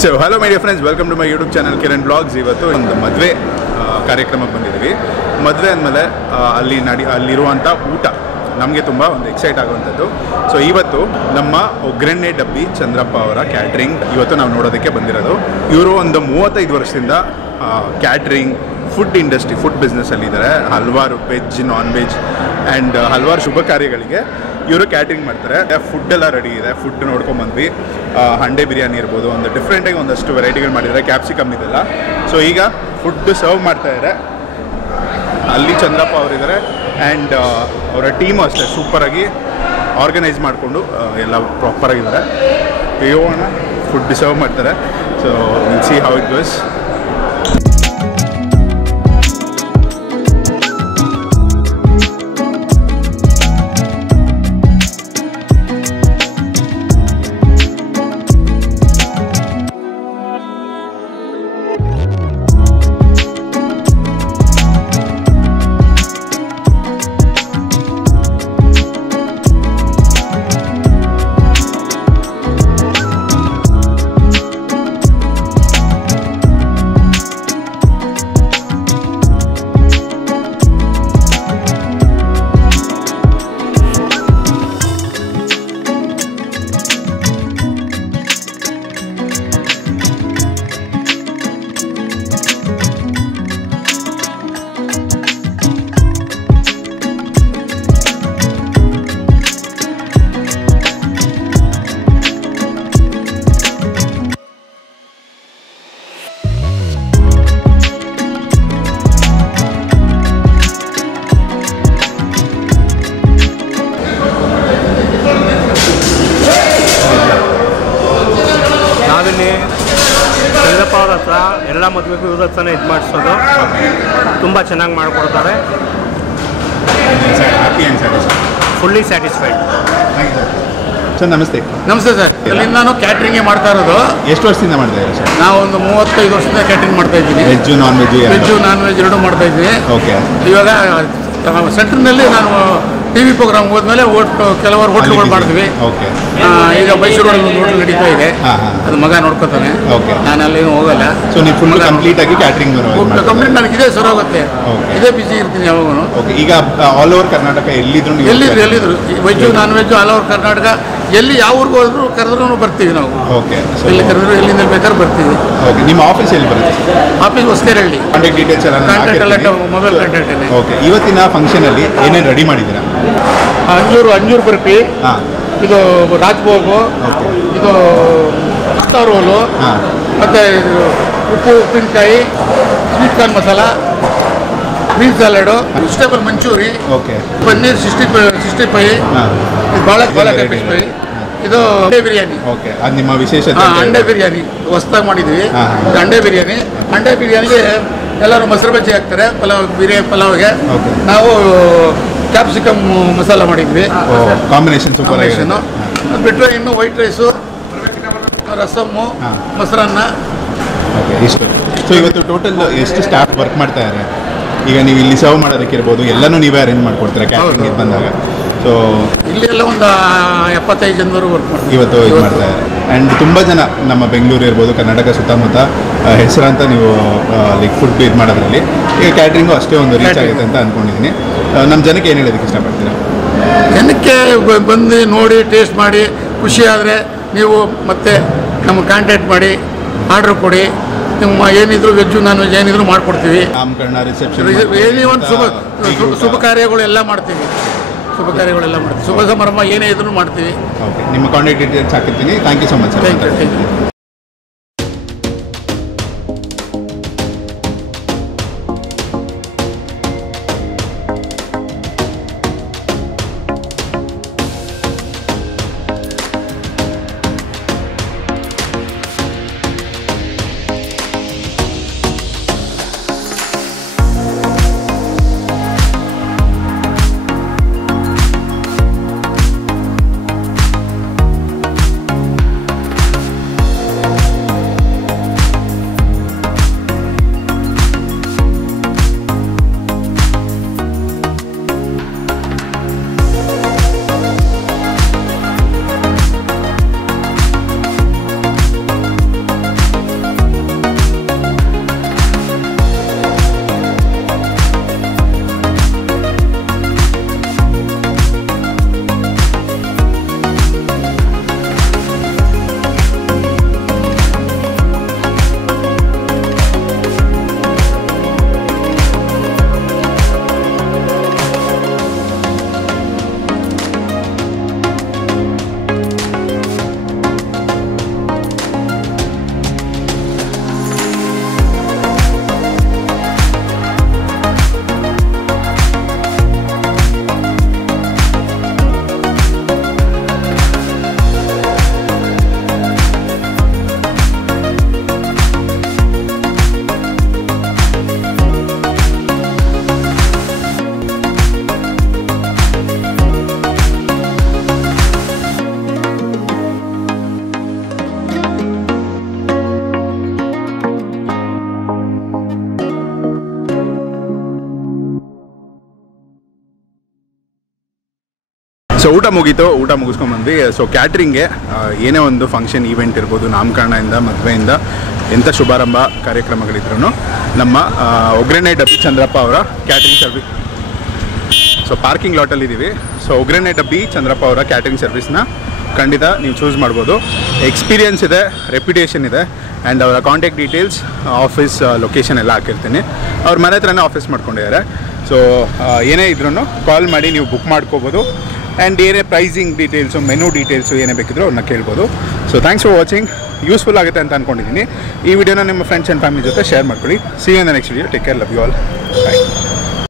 So hello my dear friends, welcome to my YouTube channel Kiran Vlogs. ಇವತ್ತು ಒಂದು ಮದುವೆ ಕಾರ್ಯಕ್ರಮಕ್ಕೆ ಬಂದಿದ್ದೀವಿ. ಮದುವೆ ಅಂದಮೇಲೆ ಅಲ್ಲಿರುವಂಥ ಊಟ ನಮಗೆ ತುಂಬ ಒಂದು ಎಕ್ಸೈಟ್ ಆಗುವಂಥದ್ದು. ಸೊ ಇವತ್ತು ನಮ್ಮ ಒಗ್ಗರಣೆ ಡಬ್ಬಿ ಚಂದ್ರಪ್ಪ ಅವರ ಕ್ಯಾಟ್ರಿಂಗ್ ಇವತ್ತು ನಾವು ನೋಡೋದಕ್ಕೆ ಬಂದಿರೋದು. ಇವರು ಒಂದು 35 ವರ್ಷದಿಂದ ಕ್ಯಾಟ್ರಿಂಗ್ ಫುಡ್ ಇಂಡಸ್ಟ್ರಿ ಫುಡ್ ಬಿಸ್ನೆಸ್ಸಲ್ಲಿದ್ದಾರೆ. ಹಲವಾರು ವೆಜ್ ನಾನ್ ವೆಜ್ ಆ್ಯಂಡ್ ಹಲವಾರು ಶುಭ ಕಾರ್ಯಗಳಿಗೆ ಇವರು ಕ್ಯಾಟ್ರಿಂಗ್ ಮಾಡ್ತಾರೆ. ಫುಡ್ ಎಲ್ಲ ರೆಡಿ ಇದೆ. ಫುಡ್ ನೋಡ್ಕೊಂಬಂದ್ವಿ. ಹಂಡೆ ಬಿರಿಯಾನಿ ಇರ್ಬೋದು, ಒಂದು ಡಿಫ್ರೆಂಟಾಗಿ ಒಂದಷ್ಟು ವೆರೈಟಿಗಳು ಮಾಡಿದ್ದಾರೆ. ಕ್ಯಾಪ್ಸಿಕಮ್ ಇದೆಲ್ಲ. ಸೊ ಈಗ ಫುಡ್ ಸರ್ವ್ ಮಾಡ್ತಾಯಿದ್ದಾರೆ. ಅಲ್ಲಿ ಚಂದ್ರಪ್ಪ ಅವರಿದ್ದಾರೆ ಆ್ಯಂಡ್ ಅವರ ಟೀಮು ಅಷ್ಟೇ ಸೂಪರಾಗಿ ಆರ್ಗನೈಸ್ ಮಾಡಿಕೊಂಡು ಎಲ್ಲ ಪ್ರಾಪರಾಗಿದ್ದಾರೆ. ಹೋಗೋಣ, ಫುಡ್ ಸರ್ವ್ ಮಾಡ್ತಾರೆ. So will see how it was. Chandrappa ಅವ್ರ ಹತ್ರ ಎಲ್ಲ ಮದುವೆಗೂ ಇವ್ರ ಹತ್ರನೇ ಇದು ಮಾಡಿಸೋದು. ತುಂಬ ಚೆನ್ನಾಗಿ ಮಾಡಿಕೊಡ್ತಾರೆ. Fully satisfied. ಸರ್ ನಮಸ್ತೆ. ನಮಸ್ತೆ ಸರ್. ಇಲ್ಲಿಂದ ನಾನು ಕ್ಯಾಟ್ರಿಂಗೇ ಮಾಡ್ತಾ ಇರೋದು. ಎಷ್ಟು ವರ್ಷದಿಂದ ಮಾಡ್ತಾ ಇದ್ದೀರಾ ಸರ್? ನಾವು ಒಂದು 35 ವರ್ಷದಿಂದ ಕ್ಯಾಟ್ರಿಂಗ್ ಮಾಡ್ತಾ ಇದ್ದೀನಿ. ವೆಜ್ಜು ನಾನ್ ವೆಜ್ ಎರಡೂ ಮಾಡ್ತಾ ಇದ್ದೀನಿ. ಓಕೆ. ಇವಾಗ ಸೆಂಟ್ರ್ನಲ್ಲಿ ನಾನು TV ಪ್ರೋಗ್ರಾಮ್ ಹೋದ್ಮೇಲೆ ಕೆಲವರು ಹೋಟ್ಲುಗಳು ಮಾಡ್ತೀವಿ. ಓಕೆ. ಈಗ ಮೈಸೂರಲ್ಲಿ ಒಂದು ಹೋಟ್ಲ್ ನಡೀತಾ ಇದೆ. ಅದು ಮಗ ನೋಡ್ಕೋತಾನೆ. ಓಕೆ. ನಾನು ಅಲ್ಲೇನು ಹೋಗಲ್ಲ. ಸೊ ನೀವು ಫುಲ್ ಕಂಪ್ಲೀಟ್ ಆಗಿ ಕ್ಯಾಟ್ರಿಂಗ್ ಕಂಪ್ಲೀಟ್ ನನಗೆ ಇದೇ ಸರ್ ಹೋಗುತ್ತೆ. ಇದೇ ಬಿಸಿ ಇರ್ತೀನಿ ಯಾವಾಗೂ. ಓಕೆ. ಈಗ ಆಲ್ ಓವರ್ ಕರ್ನಾಟಕ ಎಲ್ಲಿದ್ರು veg non veg all over Karnataka ಎಲ್ಲಿ ಯಾವ ಊರಿಗೆ ಹೋದ್ರು ಕರೆದ್ರೂ ಬರ್ತೀವಿ ನಾವು. ಓಕೆ. ಎಲ್ಲಿ ಕರೆದ್ರು ಎಲ್ಲಿಂದ ಬೇಕಾದ್ರೆ ಬರ್ತೀವಿ. ಓಕೆ. ನಿಮ್ಮ ಆಫೀಸ್ ಎಲ್ಲಿ ಬರುತ್ತೆ? ಆಫೀಸ್ ಹೊಸಕೇರಹಳ್ಳಿ. ಕಾಂಟ್ಯಾಕ್ಟ್ ಡೀಟೇಲ್ಸ್ ಎಲ್ಲ ಕಾಂಟ್ಯಾಕ್ಟ್ ಎಲ್ಲ ಮೊಬೈಲ್ ಕಾಂಟ್ಯಾಕ್ಟ್. ಓಕೆ. ಇವತ್ತಿನ ಫಂಕ್ಷನಲ್ಲಿ ಏನೇನು ರೆಡಿ ಮಾಡಿದ್ದೀರಾ? ಅಂಜೂರು ಬರ್ಫಿ, ಇದು ರಾಜ್ಭೋಗು, ಇದು ಪಸ್ತಾ ರೋಲು, ಮತ್ತು ಉಪ್ಪಿನಕಾಯಿ, sweet corn masala, green salad, vegetable manchurian, paneer 65, ಬಾಳೆಕಾಯಿ ಫ್ರೈ, ಇದು ಅಂಡೆ ಬಿರಿಯಾನಿ. ಓಕೆ. ಅದು ನಿಮ್ಮ ವಿಶೇಷ ಅಂಡೆ ಬಿರಿಯಾನಿ ಹೊಸದಾಗಿ ಮಾಡಿದ್ದೀವಿ. ಅಂಡೆ ಬಿರಿಯಾನಿಗೆ ಎಲ್ಲರೂ ಮೊಸರು ಬಜ್ಜಿ ಹಾಕ್ತಾರೆ. ಪಲಾವ್ಗೆ ನಾವು ಕ್ಯಾಪ್ಸಿಕಮ್ ಮಸಾಲ ಮಾಡಿದ್ವಿ. Combination super. ಅದು ಬಿಟ್ಟರೆ ಇನ್ನು ವೈಟ್ ರೈಸು, ರಸಮ್ಮು, ಮೊಸರನ್ನ. ಓಕೆ. ಇಷ್ಟು. ಸೊ ಇವತ್ತು ಟೋಟಲ್ ಎಷ್ಟು ಸ್ಟಾಫ್ ವರ್ಕ್ ಮಾಡ್ತಾ ಇದ್ದಾರೆ? ಈಗ ನೀವು ಇಲ್ಲಿ ಸರ್ವ್ ಮಾಡೋದಕ್ಕಿರ್ಬೋದು ಎಲ್ಲನೂ ನೀವೇ ಅರೇಂಜ್ ಮಾಡಿಕೊಡ್ತೀರಾ ಕ್ಯಾಟ್ರಿಂಗ್ ಬಂದಾಗ? ಸೊ ಇಲ್ಲಿ ಎಲ್ಲ ಒಂದು 75 ಜನರು ವರ್ಕ್ ಮಾಡ್ತಾರೆ ಇವತ್ತು ಇದು ಮಾಡ್ತಾ ಇದ್ದಾರೆ. ಆ್ಯಂಡ್ ತುಂಬ ಜನ ನಮ್ಮ ಬೆಂಗಳೂರು ಇರ್ಬೋದು, ಕರ್ನಾಟಕ ಸುತ್ತಮುತ್ತ ಹೆಸರಂತ ನೀವು ಲೈಕ್ ಫುಡ್ ಇದು ಮಾಡೋದ್ರಲ್ಲಿ ಈಗ ಕ್ಯಾಟ್ರಿಂಗು ಅಷ್ಟೇ ಒಂದು ರೀಚ್ ಆಗುತ್ತೆ ಅಂತ ಅಂದ್ಕೊಂಡಿದ್ದೀನಿ. ನಮ್ಮ ಜನಕ್ಕೆ ಏನು ಹೇಳೋದಕ್ಕೆ ಇಷ್ಟಪಡ್ತೀರಾ? ಜನಕ್ಕೆ ಬಂದು ನೋಡಿ ಟೇಸ್ಟ್ ಮಾಡಿ ಖುಷಿ ಆದರೆ ನೀವು ಮತ್ತೆ ನಮಗೆ ಕಾಂಟ್ಯಾಕ್ಟ್ ಮಾಡಿ ಆರ್ಡ್ರ್ ಕೊಡಿ. ನಿಮ್ಮ ಏನಿದ್ರು ವೆಜ್ಜು ನಾನ್ ವೆಜ್ ಏನಿದ್ರು ಮಾಡಿಕೊಡ್ತೀವಿ. ನಾಮಕರಣ, ರಿಸೆಪ್ಷನ್, ಏನೇ ಒಂದು ಶುಭ ಕಾರ್ಯಗಳೆಲ್ಲ ಮಾಡ್ತೀವಿ. ಶುಭ ಸಮಾರಂಭ ಏನೇ ಇದ್ರೂ ಮಾಡ್ತೀವಿ. ಓಕೆ. ನಿಮ್ಮ ಕಾಂಟ್ಯಾಕ್ಟ್ ಡೀಟೇಲ್ಸ್ ಹಾಕಿರ್ತೀನಿ. Thank you so much sir. Thank you. ಊಟ ಮುಗೀತು, ಊಟ ಮುಗಿಸ್ಕೊಂಡ್ಬಂದ್ವಿ. ಸೊ ಕ್ಯಾಟ್ರಿಂಗ್ಗೆ ಏನೇ ಒಂದು ಫಂಕ್ಷನ್ ಈವೆಂಟ್ ಇರ್ಬೋದು, ನಾಮಕರಣದಿಂದ ಮದುವೆಯಿಂದ ಎಂಥ ಶುಭಾರಂಭ ಕಾರ್ಯಕ್ರಮಗಳಿದ್ರೂ ನಮ್ಮ ಒಗ್ಗರಣೆ ಡಬ್ಬಿ ಚಂದ್ರಪ್ಪ ಅವರ ಕ್ಯಾಟ್ರಿಂಗ್ ಸರ್ವಿಸ್. ಸೊ ಪಾರ್ಕಿಂಗ್ ಲಾಟಲ್ಲಿದ್ದೀವಿ. ಸೊ ಒಗ್ಗರಣೆ ಡಬ್ಬಿ ಚಂದ್ರಪ್ಪ ಅವರ ಕ್ಯಾಟ್ರಿಂಗ್ ಸರ್ವಿಸ್ನ ಖಂಡಿತ ನೀವು ಚೂಸ್ ಮಾಡ್ಬೋದು. ಎಕ್ಸ್ಪೀರಿಯನ್ಸ್ ಇದೆ, ರೆಪ್ಯುಟೇಷನ್ ಇದೆ, ಆ್ಯಂಡ್ ಅವರ ಕಾಂಟ್ಯಾಕ್ಟ್ ಡೀಟೇಲ್ಸ್, ಆಫೀಸ್ ಲೊಕೇಶನ್ ಎಲ್ಲ ಹಾಕಿರ್ತೀನಿ. ಅವ್ರ ಮನೆ ಹತ್ರನೇ ಆಫೀಸ್ ಮಾಡ್ಕೊಂಡಿದ್ದಾರೆ. ಸೊ ಏನೇ ಇದ್ರೂ ಕಾಲ್ ಮಾಡಿ ನೀವು ಬುಕ್ ಮಾಡ್ಕೋಬೋದು. ಆ್ಯಂಡ್ ಏನೇ ಪ್ರೈಸಿಂಗ್ ಡೀಟೇಲ್ಸು, ಮೆನು ಡೀಟೇಲ್ಸು ಏನೇ ಬೇಕಿದ್ರೂ ಅವ್ರನ್ನ ಕೇಳ್ಬೋದು. So thanks for watching. Useful ಆಗುತ್ತೆ ಅಂತ ಅಂದ್ಕೊಂಡಿದ್ದೀನಿ. ಈ ವಿಡಿಯೋನ ನಿಮ್ಮ ಫ್ರೆಂಡ್ಸ್ ಆ್ಯಂಡ್ ಫ್ಯಾಮಿಲಿ ಜೊತೆ ಶೇರ್ ಮಾಡ್ಕೊಳ್ಳಿ. See you in the next video. Take care, love you all, bye.